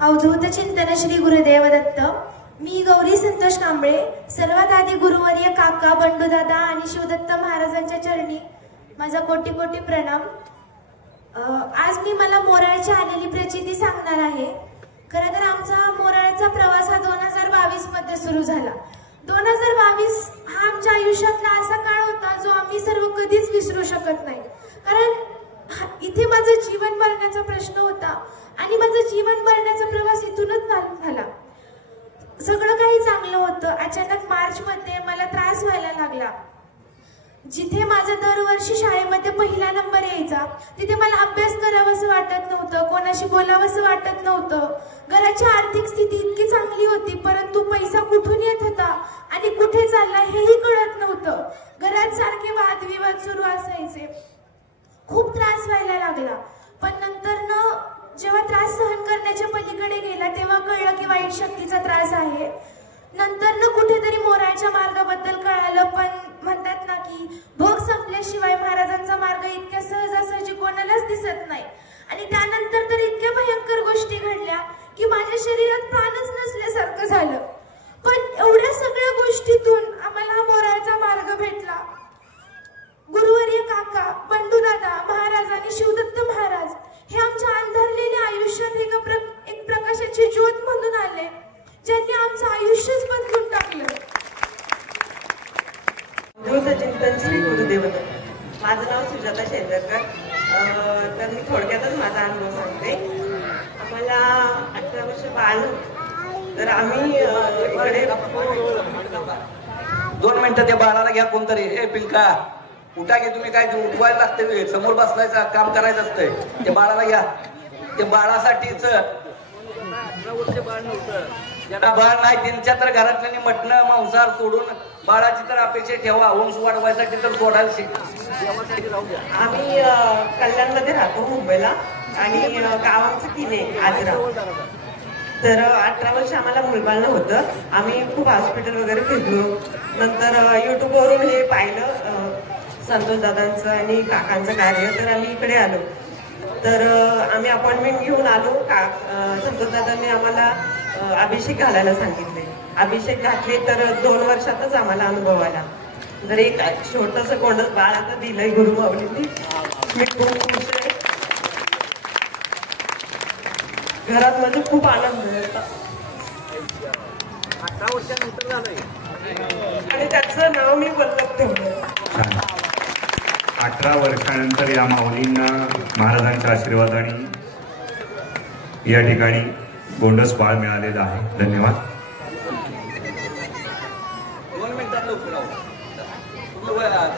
अवधूत चिंतन श्री गुरुदेव दत्त। मी गौरी संतोष कांबळे। सर्वात आधी गुरुवर्य काका, बंडूदादा आणि शिवदत्त महाराजांच्या चरणी माझा कोटी कोटी प्रणाम। आज मी मला मोराळची आलेली प्रचिती सांगणार आहे। खरं तर आमचा मोराळचा प्रवास हा 2022 मध्ये सुरू झाला। 2022 हा आमच्या आयुष्यातला असा काळ होता जो आम्ही सर्व कधीच विसरू शकत नाही। कारण इथे माझं जीवन मरण्याचा प्रश्न होता आणि माझं जीवन मरण्याचा प्रवास इथूनच झाला। सगळं काही चांगलं होतं। अचानक मार्च मध्ये मला त्रास व्हायला लागला। जिथे माझा दरवर्षी शाळेमध्ये पहिला नंबर यायचा तिथे मला अभ्यास करावासं वाटत नव्हतं, कोणाशी बोलावंसं वाटत नव्हतं। घराची आर्थिक स्थिती इतकी चांगली होती परंतु पैसा कुठून येत होता आणि कुठे चालला हेही कळत नव्हतं। घरात सारखे वादविवाद सुरू असायचे। खूप त्रास व्हायला लागला। पण नंतर जेव्हा त्रास सहन करण्याच्या पलीकडे गेला तेव्हा कळलं की वाईट शक्तीचा त्रास आहे। नंतर कुठेतरी मोराळच्या मार्गाबद्दल कळालं। पण म्हणतात ना की भोग संपल्याशिवाय महाराजांचा मार्ग इतक्या सहजासहजी कोणालाच दिसत नाही। आणि त्यानंतर तर इतक्या भयंकर गोष्टी घडल्या की माझ्या शरीरात प्राणच नसल्यासारखं झालं। पण एवढ्या सगळ्या गोष्टीतून आम्हाला हा मोराळचा मार्ग भेटला। गुरुवर्य काका, बंडूदादा महाराज आणि शिवदत्त महाराज हे आमच्या अंधारलेल्या आयुष्यात एक प्रकाशाची ज्योत म्हणून आले, ज्यांनी आमचं आयुष्यच बदलून टाकलं। चिंतन श्री गुरुदेव दत्त। माझं नाव सुजाता शेंदरकर। तर मी थोडक्यातच माझा अनुभव सांगते। आम्हाला 18 वर्ष बाळ, तर आम्ही इकडे 2 मिनिटं त्या बाळाला घ्या कोणतरी। हे पिंका उठा की, तुम्ही काय उठवायला लागते, समोर बसलायचं काम करायचं असतंय। त्या बाळाला घ्या। त्या बाळासाठीच ज्यांना बाळ नाही त्यांच्या तर घरातल्यानी मटणं मांसाहार सोडून बाळाची तर अपेक्षा ठेवा। वंश वाढवायसाठी तर सोडायला आम्ही कल्याणमध्ये राहतो मुंबईला आणि गाव आमचं किने आजरा। तर 18 वर्ष आम्हाला मुलबाळ नव्हतं। आम्ही खूप हॉस्पिटल वगैरे फिरलो। नंतर युट्यूबवरून हे पाहिलं संतोष दादांचं आणि काकांचं कार्य, तर आम्ही इकडे आलो। तर आम्ही अपॉइंटमेंट घेऊन आलो। संतोष दादांनी आम्हाला अभिषेक घालायला सांगितले। अभिषेक घातले तर 2 वर्षातच आम्हाला अनुभव आला। तर एक छोटंसं कोंडच बाळ आता दिलंय गुरुमाऊलींनी। मी खूप खुश आहे। घरात म्हणजे खूप आनंद होता। 18 वर्षानंतर झालंय आणि त्याचं नाव मी वल्लभ ठेवलं। 18 वर्षानंतर या माऊलींना महाराजांच्या आशीर्वादाने या ठिकाणी गोंडस बाळ मिळालेलं आहे। धन्यवाद। 2 मिनिटात लवकर